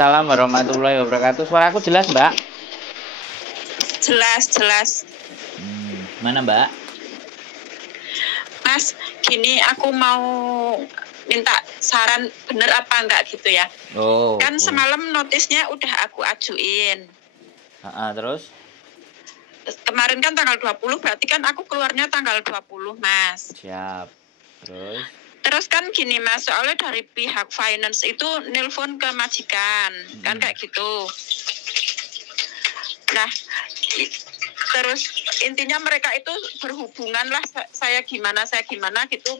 Waalaikumsalam warahmatullahi wabarakatuh. Suara aku jelas, Mbak? Jelas. Mana, Mbak? Mas, gini aku mau minta saran bener apa enggak gitu ya. Oh. Kan semalam notisnya udah aku ajuin. Terus? Kemarin kan tanggal 20, berarti kan aku keluarnya tanggal 20, Mas. Siap. Terus kan gini Mas, soalnya dari pihak finance itu nelpon ke majikan, kan kayak gitu. Nah, terus intinya mereka itu berhubungan lah, saya gimana gitu.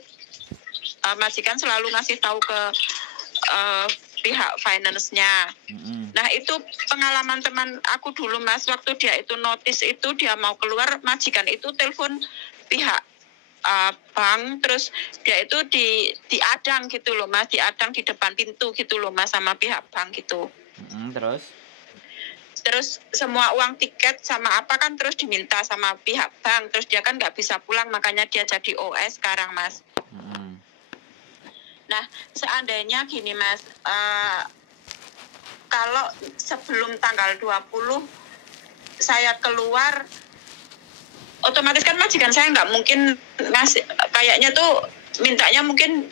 Majikan selalu ngasih tahu ke pihak finance-nya. Nah, itu pengalaman teman aku dulu Mas, waktu dia itu notice itu dia mau keluar, majikan itu telepon pihak bank, terus dia itu diadang gitu loh Mas, diadang di depan pintu gitu loh Mas sama pihak bank gitu. Terus semua uang tiket sama apa kan terus diminta sama pihak bank, terus dia kan nggak bisa pulang, makanya dia jadi OS sekarang Mas. Nah, seandainya gini Mas, kalau sebelum tanggal 20 saya keluar, otomatis kan majikan saya nggak mungkin ngasih, kayaknya tuh mintanya mungkin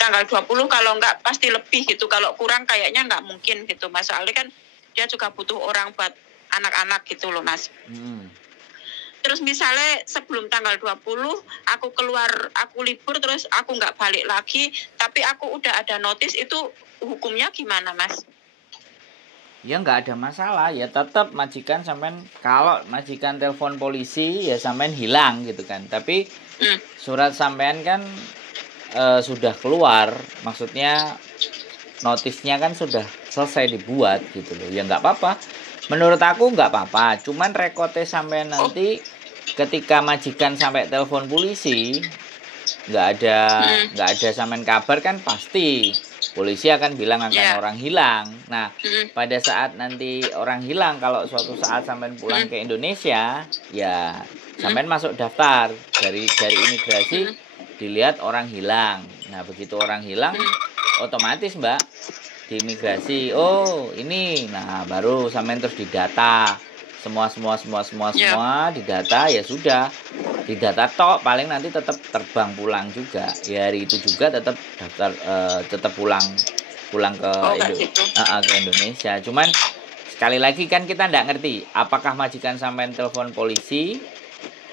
tanggal 20, kalau nggak pasti lebih gitu, kalau kurang kayaknya nggak mungkin gitu Mas, soalnya kan dia juga butuh orang buat anak-anak gitu loh Mas. Terus misalnya sebelum tanggal 20 aku keluar, aku libur, terus aku nggak balik lagi, tapi aku udah ada notice, itu hukumnya gimana Mas? Ya nggak ada masalah, ya tetap majikan sampean, kalau majikan telepon polisi ya sampean hilang gitu kan. Tapi surat sampean kan sudah keluar, maksudnya notisnya kan sudah selesai dibuat gitu loh. Ya nggak apa-apa. Menurut aku nggak apa-apa. Cuman rekote sampean nanti ketika majikan sampai telepon polisi nggak ada sampean kabar, kan pasti polisi akan bilang akan orang hilang. Nah, pada saat nanti orang hilang, kalau suatu saat sampean pulang ke Indonesia, ya sampean masuk daftar dari imigrasi, dilihat orang hilang. Nah, begitu orang hilang, otomatis Mbak di imigrasi, oh ini, nah baru sampean terus didata, semua didata, ya sudah didata tok, paling nanti tetap terbang pulang juga ya, hari itu juga tetap daftar, tetap pulang ke ke Indonesia. Cuman sekali lagi kan kita nggak ngerti apakah majikan sampean telepon polisi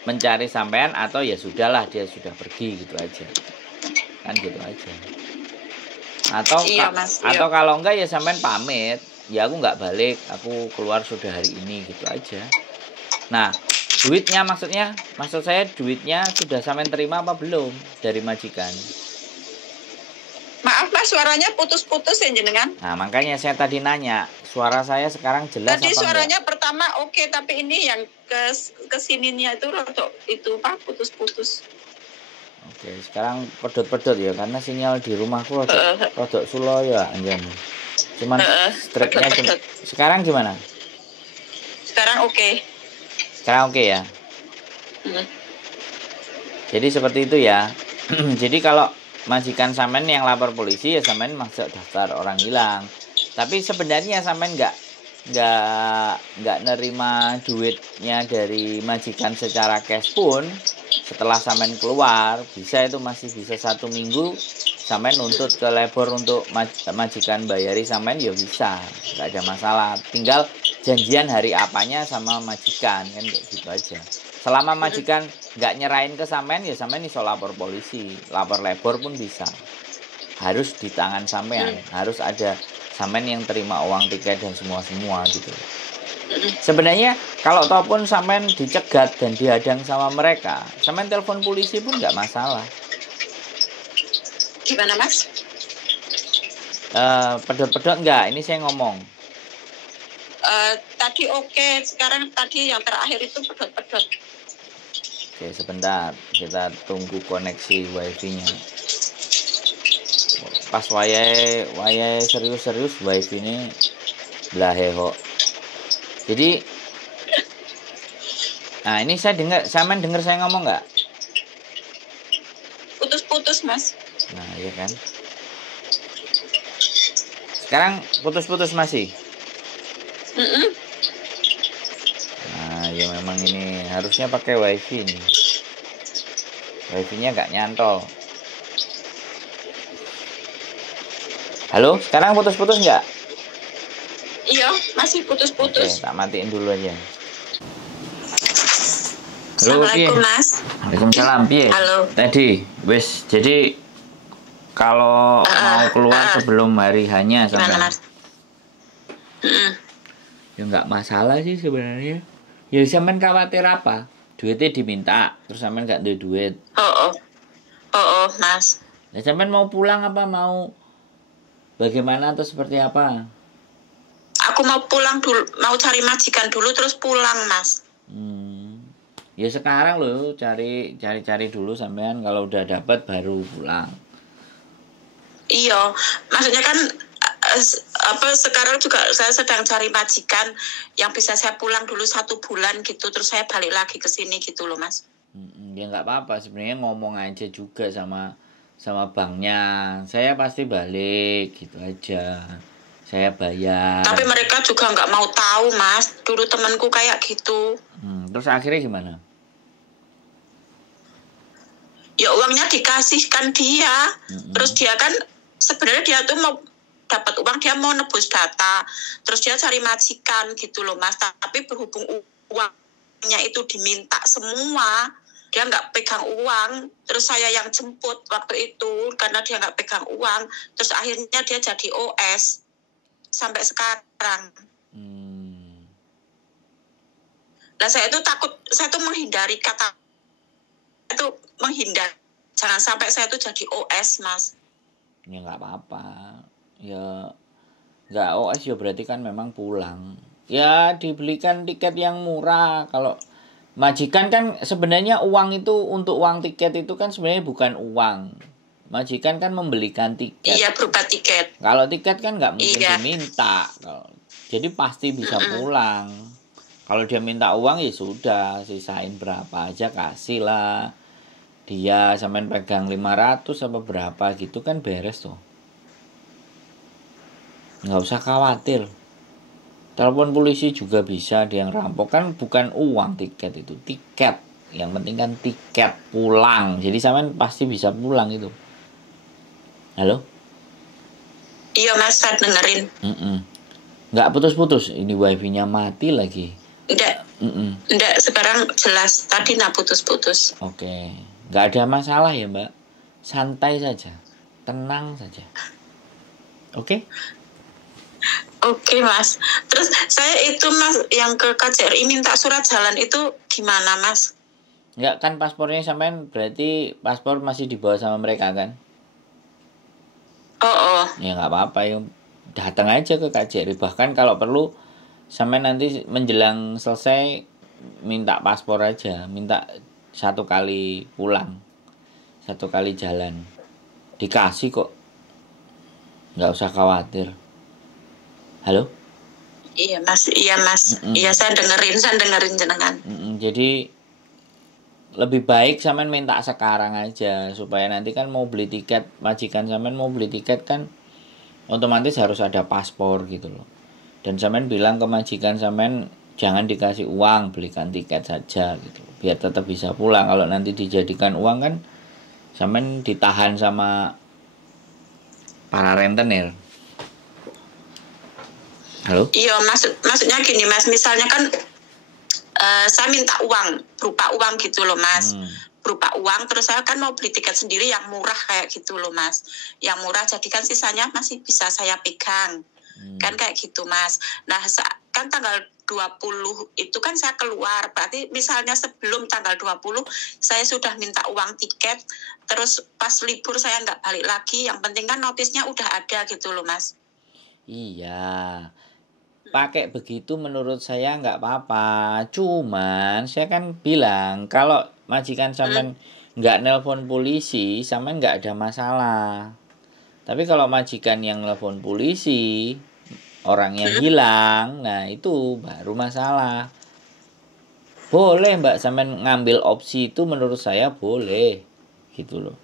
mencari sampean atau ya sudahlah dia sudah pergi gitu aja, kan gitu aja. Atau atau kalau enggak ya sampean pamit, ya aku nggak balik, aku keluar sudah hari ini gitu aja. Nah, duitnya maksud saya duitnya sudah sampean terima apa belum dari majikan? Maaf Mas, suaranya putus-putus ya jenengan. Nah, makanya saya tadi nanya, suara saya sekarang jelas tadi apa suaranya enggak? Pertama oke, tapi ini yang kesininya itu rodok itu Pak, putus-putus. Oke, sekarang pedot-pedot ya, karena sinyal di rumahku rodok sulo ya anjir. Cuman striknya sekarang gimana? Sekarang oke. Sekarang oke ya. Jadi seperti itu ya. Jadi kalau majikan sampean yang lapor polisi, ya sampean masuk daftar orang hilang. Tapi sebenarnya sampean nggak nerima duitnya dari majikan secara cash pun, setelah sampean keluar masih bisa 1 minggu sampean nuntut ke labor untuk majikan bayari sampean, ya bisa, nggak ada masalah. Tinggal janjian hari apanya sama majikan, kan kayak gitu aja. Selama majikan nggak nyerahin ke sampean, ya sampean iso lapor polisi, lapor labor pun bisa. Harus di tangan sampean, harus ada sampean yang terima uang tiket dan semua gitu. Sebenarnya kalau ataupun sampean dicegat dan dihadang sama mereka, sampean telepon polisi pun nggak masalah. Gimana Mas? Pedot-pedot enggak, ini saya ngomong. Tadi oke, sekarang tadi yang terakhir itu pedot-pedot. Oke, sebentar, kita tunggu koneksi wifi-nya. Pas wayai serius wifi ini blaheho. Jadi, nah ini sampean dengar saya ngomong nggak? Putus-putus Mas. Nah, iya kan. Sekarang putus-putus masih? Mm-mm. Nah, ya memang ini harusnya pakai wifi nih. Wifi-nya nggak nyantol. Halo, sekarang putus-putus nggak? Iya, masih Oke, putus-putus. tak matiin dulu aja. Halo, Assalamualaikum, Piye? Mas. Waalaikumsalam, Piye? Halo. Tadi, wes, jadi kalau mau keluar sebelum hari hanya Gimana, sampai, Mas? Mm-mm. ya nggak masalah sih sebenarnya. Ya sampean khawatir apa? Duitnya diminta, terus sampean nggak ada duit. Oh, oh, Mas. Ya sampean mau pulang apa mau bagaimana atau seperti apa? Aku mau pulang dulu, mau cari majikan dulu terus pulang, Mas. Ya sekarang loh cari dulu sampean, kalau udah dapat baru pulang. Iya, maksudnya kan sekarang juga saya sedang cari majikan yang bisa saya pulang dulu 1 bulan gitu, terus saya balik lagi ke sini gitu loh, Mas. Ya nggak apa-apa, sebenarnya ngomong aja juga sama banknya, saya pasti balik gitu aja, saya bayar. Tapi mereka juga nggak mau tahu, Mas. Dulu temanku kayak gitu. Terus akhirnya gimana? Ya uangnya dikasihkan dia, terus dia kan sebenarnya dia tuh mau dapat uang, dia mau nebus data, terus dia cari majikan gitu loh, Mas. Tapi berhubung uangnya itu diminta semua, dia nggak pegang uang, terus saya yang jemput waktu itu karena dia nggak pegang uang, terus akhirnya dia jadi OS sampai sekarang. Nah saya itu takut, saya tuh menghindari kata itu, menghindar jangan sampai saya tuh jadi OS, Mas. Ya nggak apa-apa, ya nggak OS ya berarti kan memang pulang. Ya dibelikan tiket yang murah. Kalau majikan kan sebenarnya uang itu untuk uang tiket itu kan sebenarnya bukan uang. Majikan kan membelikan tiket. Iya, berupa tiket. Kalau tiket kan nggak mungkin diminta. Jadi pasti bisa pulang. Kalau dia minta uang ya sudah, sisain berapa aja kasih lah. Dia sampean pegang 500 apa berapa gitu kan beres tuh. Nggak usah khawatir. Telepon polisi juga bisa dia yang rampok, kan bukan uang tiket itu, tiket. Yang penting kan tiket pulang. Jadi sampean pasti bisa pulang itu. Halo? Iya, Mas, saya dengerin. Nggak putus-putus, ini wifi-nya mati lagi. Enggak, sekarang jelas. Tadi nggak putus-putus. Oke. Nggak ada masalah ya, Mbak. Santai saja. Tenang saja. Oke? Oke, Mas. Terus saya itu, Mas, yang ke KJRI minta surat jalan itu gimana, Mas? Enggak, kan paspornya sampean berarti paspor masih dibawa sama mereka kan? Oh. Ya nggak apa-apa ya. Datang aja ke KJRI. Bahkan kalau perlu sampean nanti menjelang selesai minta paspor aja, minta 1 kali pulang, 1 kali jalan, dikasih kok, nggak usah khawatir. Halo? Iya, Mas. Iya, saya dengerin jenengan. Jadi lebih baik sampean minta sekarang aja, supaya nanti kan mau beli tiket, majikan sampean mau beli tiket kan otomatis harus ada paspor gitu loh. Dan sampean bilang ke majikan sampean jangan dikasih uang, belikan tiket saja gitu, biar tetap bisa pulang. Kalau nanti dijadikan uang kan sampean ditahan sama para rentenir. Halo? Iya, maksudnya gini, Mas, misalnya kan saya minta uang, berupa uang gitu loh, Mas. Berupa uang, terus saya kan mau beli tiket sendiri yang murah kayak gitu loh, Mas. Yang murah, jadi kan sisanya masih bisa saya pegang. Kan kayak gitu, Mas. Nah, kan tanggal 20 itu kan saya keluar, berarti misalnya sebelum tanggal 20 saya sudah minta uang tiket, terus pas libur saya nggak balik lagi, yang penting kan notisnya udah ada gitu loh, Mas. Iya, pakai begitu menurut saya nggak apa-apa. Cuman saya kan bilang kalau majikan sampean nggak nelpon polisi, sampean nggak ada masalah. Tapi kalau majikan yang nelpon polisi, orangnya hilang, nah itu baru masalah. Boleh Mbak sampean ngambil opsi itu, menurut saya boleh, gitu loh.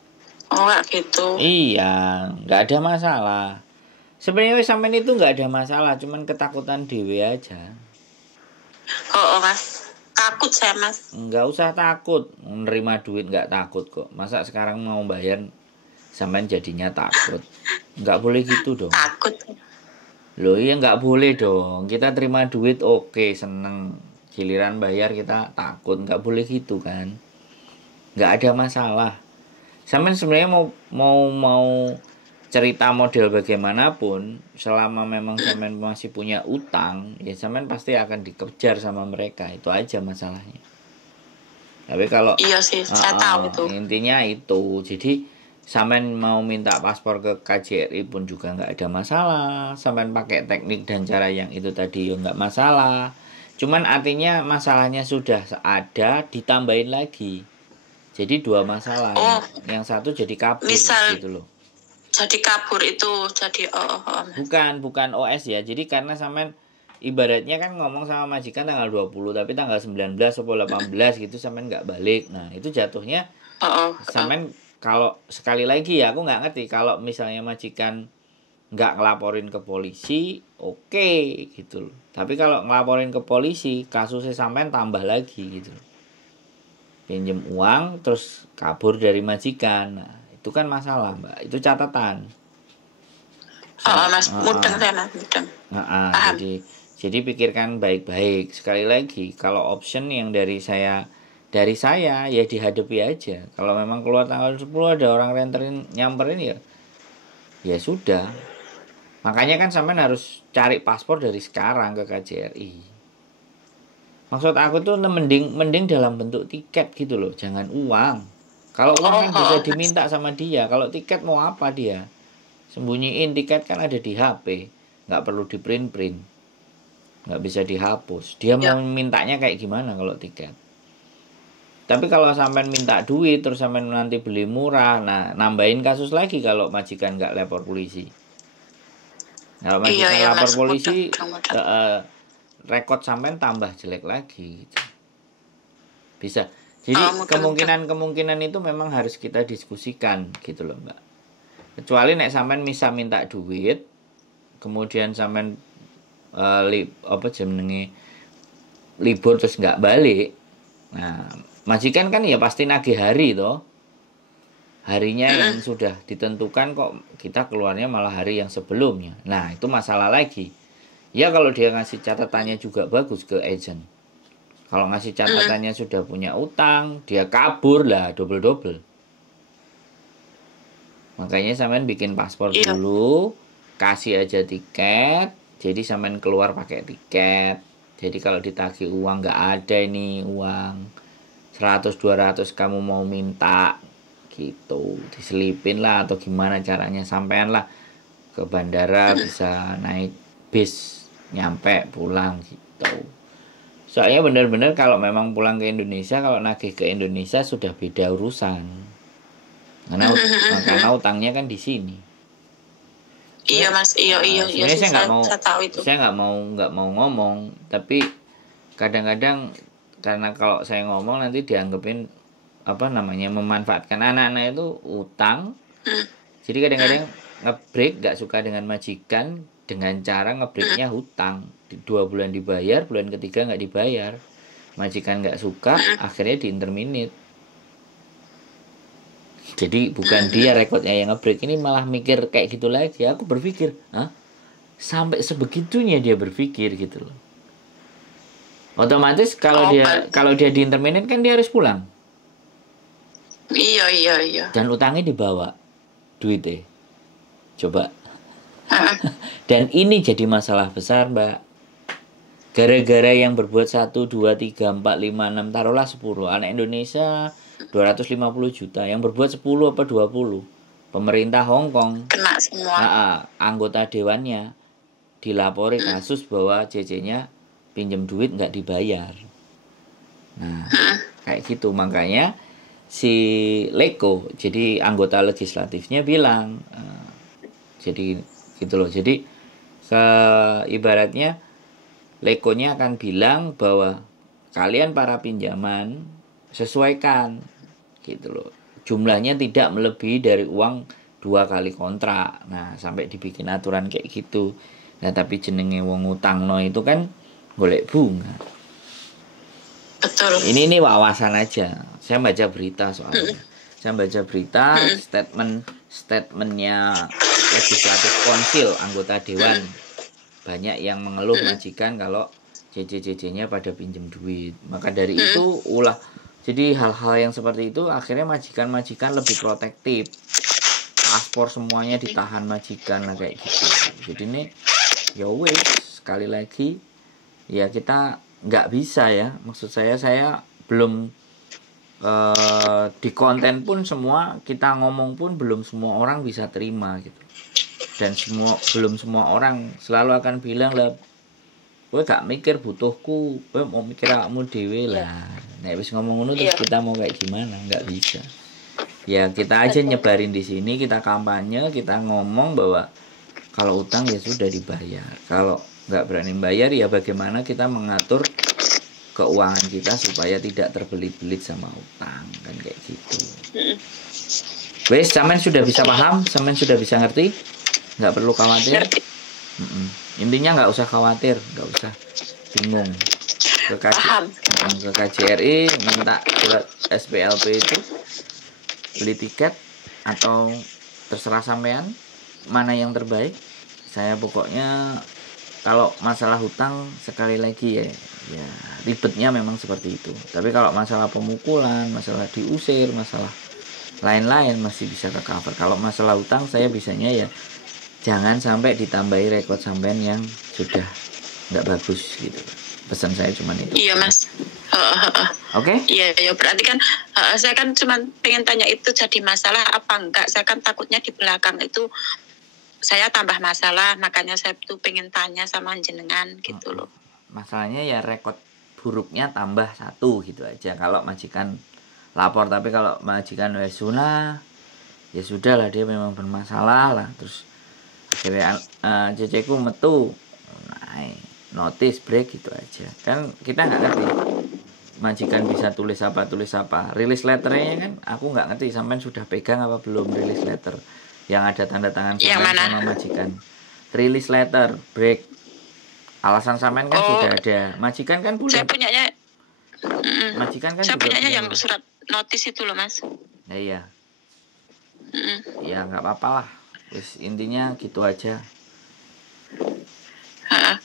Oh, gitu. Iya, nggak ada masalah. Sebenarnya sampean itu nggak ada masalah, cuman ketakutan dewe aja. Oh, Mas. Takut saya, Mas. Nggak usah takut, menerima duit nggak takut kok. Masa sekarang mau bayar sampean jadinya takut? Nggak boleh gitu dong. Takut. Loh iya nggak boleh dong. Kita terima duit oke, seneng. Giliran bayar kita takut, nggak boleh gitu kan. Nggak ada masalah. Sampean sebenarnya mau cerita model bagaimanapun, selama memang sampean masih punya utang, ya sampean pasti akan dikejar sama mereka. Itu aja masalahnya. Tapi kalau Iya sih, saya tahu itu. intinya itu. Jadi sampean mau minta paspor ke KJRI pun juga nggak ada masalah. Sampean pakai teknik dan cara yang itu tadi ya nggak masalah. Cuman artinya masalahnya sudah ada, ditambahin lagi. Jadi dua masalah. Oh, Yang satu jadi kabur misal gitu loh. jadi kabur itu, jadi Bukan OS ya. Jadi karena sampean ibaratnya kan ngomong sama majikan tanggal 20 tapi tanggal 19 atau 18 gitu sampean nggak balik. Nah, itu jatuhnya sampean kalau sekali lagi ya aku nggak ngerti kalau misalnya majikan nggak ngelaporin ke polisi, oke gitu loh. Tapi kalau ngelaporin ke polisi, kasusnya sampean tambah lagi gitu loh. Pinjem uang terus kabur dari majikan. Nah, itu kan masalah, Mbak. Itu catatan. Mas, mudeng saya, Mas, mudeng. Jadi pikirkan baik-baik. Sekali lagi, kalau option yang dari saya ya dihadapi aja. Kalau memang keluar tanggal 10 ada orang renterin nyamperin ya sudah. Makanya kan sampean harus cari paspor dari sekarang ke KJRI. Maksud aku tuh mending dalam bentuk tiket gitu loh, jangan uang. Kalau uang kan bisa diminta sama dia. Kalau tiket mau apa dia? Sembunyiin tiket kan ada di HP, nggak perlu di print, nggak bisa dihapus. Dia mau mintanya kayak gimana kalau tiket? Tapi kalau sampean minta duit terus sampean nanti beli murah, nah nambahin kasus lagi kalau majikan nggak lapor polisi. Kalau majikan lapor polisi, rekod sampean tambah jelek lagi. Gitu. Bisa. Jadi kemungkinan itu memang harus kita diskusikan gitu loh, Mbak. Kecuali nek sampean bisa minta duit, kemudian sampean libur terus nggak balik. Nah, majikan kan ya pasti nagih hari toh. Harinya yang sudah ditentukan kok kita keluarnya malah hari yang sebelumnya. Nah, itu masalah lagi. Ya kalau dia ngasih catatannya juga bagus ke agent. Kalau ngasih catatannya sudah punya utang, dia kabur lah double-double. Makanya sampean bikin paspor dulu, kasih aja tiket, jadi sampean keluar pakai tiket. Jadi kalau ditagih uang nggak ada ini uang 100-200 kamu mau minta gitu, diselipin lah atau gimana caranya sampean lah ke bandara bisa naik bis nyampe pulang gitu. Soalnya benar-benar kalau memang pulang ke Indonesia, kalau nagih ke Indonesia sudah beda urusan. Karena utangnya kan di sini. Iya Mas, iya. Saya nggak mau ngomong, tapi kadang-kadang karena kalau saya ngomong nanti dianggapin memanfaatkan anak-anak itu utang. Jadi kadang-kadang ngebreak nggak suka dengan majikan dengan cara ngebreaknya hutang. 2 bulan dibayar, bulan ketiga nggak dibayar, majikan nggak suka, akhirnya diinterminate. Jadi bukan dia rekodnya yang ngebreak, ini malah mikir kayak gitu lagi. Aku berpikir, sampai sebegitunya dia berpikir gitu loh. Otomatis kalau dia diinterminate kan dia harus pulang. Iya. Dan utangnya dibawa duitnya. Coba. Dan ini jadi masalah besar, Mbak. Gara-gara yang berbuat 1, 2, 3, 4, 5, 6, taruhlah 10. Anak Indonesia 250 juta. Yang berbuat 10 apa 20. Pemerintah Hong Kong kena semua. Anggota dewannya dilapori kasus bahwa CC-nya pinjam duit nggak dibayar. Nah, kayak gitu. Makanya si Leko, jadi anggota legislatifnya bilang, jadi gitu loh. Jadi ibaratnya Lekonya akan bilang bahwa kalian para pinjaman sesuaikan gitu loh. Jumlahnya tidak melebihi dari uang 2 kali kontrak. Nah, sampai dibikin aturan kayak gitu. Nah, tapi jenenge wong utangno itu kan golek bunga. Betul. Ini wawasan aja. Saya baca berita soalnya. Saya baca berita statementnya legislatif konsil anggota dewan. Banyak yang mengeluh majikan kalau CC-CC-nya pada pinjem duit. Maka dari itu jadi hal-hal yang seperti itu akhirnya majikan-majikan lebih protektif. Paspor semuanya ditahan majikan lah kayak gitu. Jadi ini ya wes, sekali lagi ya kita nggak bisa ya. Maksud saya belum di konten pun semua kita ngomong pun belum semua orang bisa terima gitu. Dan belum semua orang selalu akan bilang lah, gue gak mikir butuhku, gue mau mikir kamu dewe lah. Nah, habis ngomong ngono terus kita mau kayak gimana? Nggak bisa. Ya kita aja nyebarin di sini, kita kampanye, kita ngomong bahwa kalau utang ya sudah dibayar. Kalau nggak berani bayar ya bagaimana kita mengatur keuangan kita supaya tidak terbelit-belit sama utang kan kayak gitu. Wes, sampean sudah bisa paham, sampean sudah bisa ngerti, nggak perlu khawatir. Intinya nggak usah khawatir, nggak usah bingung. Ke KJRI minta surat SPLP itu, beli tiket atau terserah sampean mana yang terbaik. Saya pokoknya kalau masalah hutang sekali lagi ya ribetnya memang seperti itu. Tapi kalau masalah pemukulan, masalah diusir, masalah lain-lain masih bisa ke cover. Kalau masalah hutang saya bisanya ya jangan sampai ditambahi rekod sampean yang sudah nggak bagus gitu. Pesan saya cuma itu. Iya mas. Oke? Iya berarti kan saya kan cuma pengen tanya itu jadi masalah apa enggak. Saya kan takutnya di belakang itu saya tambah masalah, makanya saya tuh pengen tanya sama jenengan gitu loh. Masalahnya ya rekod buruknya tambah 1 gitu aja kalau majikan lapor. Tapi kalau majikan sunah ya sudah lah, dia memang bermasalah lah. Terus akhirnya ceceku metu notice break gitu aja. Kan kita nggak ngerti majikan bisa tulis apa. Release letternya kan aku nggak ngerti sampean sudah pegang apa belum release letter yang ada tanda tangan sampean sama majikan. Release letter break, alasan sampean kan sudah ada. Majikan kan boleh. Saya punyanya majikan kan saya juga punyanya yang surat notis itu loh mas. Iya. Ya nggak apa-apa lah. Wis intinya gitu aja.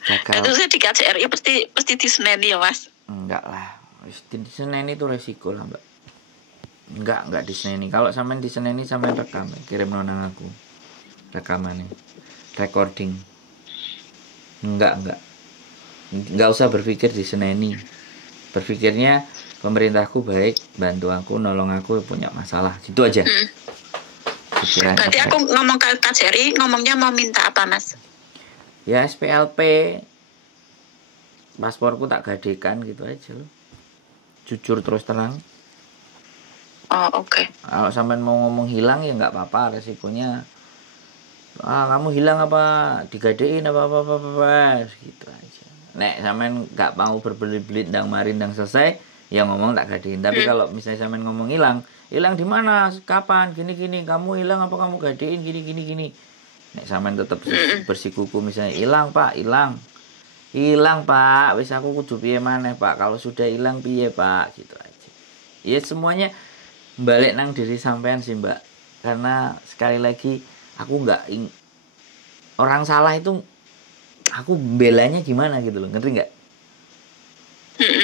Itu saya di KJRI pasti diseneni ya mas. Enggak lah. Wis diseneni itu resiko lah mbak. Enggak diseneni. Kalau sampean diseneni sampean rekam, kirim nonang aku. Rekamannya. Recording. Enggak usah berpikir diseneni. Berpikirnya pemerintahku baik, bantu aku, nolong aku, punya masalah. Gitu aja. Berarti aku ngomong ke KJRI ngomongnya mau minta apa mas? Ya SPLP, pasporku tak gadekan gitu aja loh. Jujur terus terang. Oke. Kalau sampean mau ngomong hilang ya nggak apa-apa, resikonya kamu hilang apa digadein apa gitu aja. Nek sampean nggak mau berbelit-belit ndang marin ndang selesai ya ngomong tak gadein. Tapi kalau misalnya sampean ngomong hilang di mana, kapan, gini kamu hilang apa kamu gadein gini. Nek sampean tetap bersikuku misalnya hilang pak, wis aku kudu piye maneh pak, kalau sudah hilang piye pak, gitu aja. Ya semuanya balik nang diri sampean sih mbak, karena sekali lagi aku nggak orang salah itu aku belanya gimana gitu loh, ngerti nggak?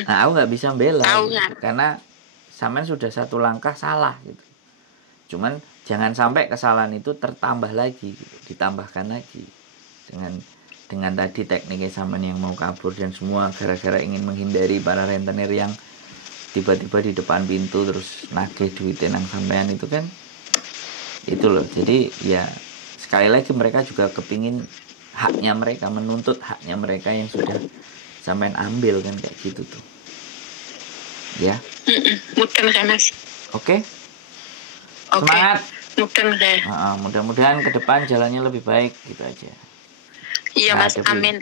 Nah aku nggak bisa bela gitu, karena sampean sudah satu langkah salah gitu. Cuman jangan sampai kesalahan itu tertambah lagi gitu, ditambahkan lagi dengan tadi tekniknya sampean yang mau kabur dan semua gara-gara ingin menghindari para rentenir yang tiba-tiba di depan pintu terus nagih duitnya nang sampean itu kan itu loh. Jadi ya sekali lagi mereka juga kepingin haknya mereka, menuntut haknya mereka yang sudah sampean ambil kan kayak gitu tuh ya. Mudah mas. Oke. Semangat. Mudah-mudahan ke depan jalannya lebih baik gitu aja. Iya mas, amin.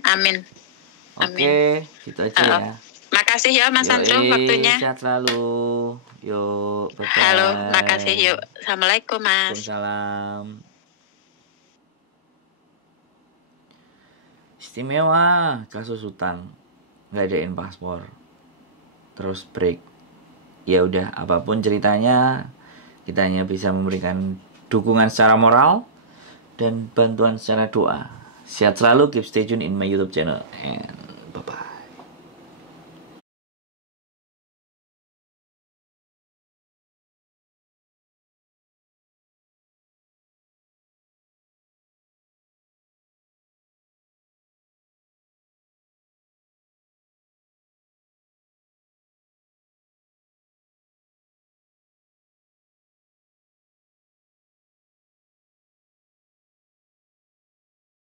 Oke, gitu aja ya. Makasih ya Mas Sandro waktunya. Sehat selalu. Yuk, bye-bye. Halo, makasih yuk. Assalamualaikum Mas. Waalaikumsalam. istimewa kasus utang, nggak adain paspor, terus break. Ya udah, apapun ceritanya, kita hanya bisa memberikan dukungan secara moral dan bantuan secara doa. Sehat selalu, keep stay tune in my YouTube channel. And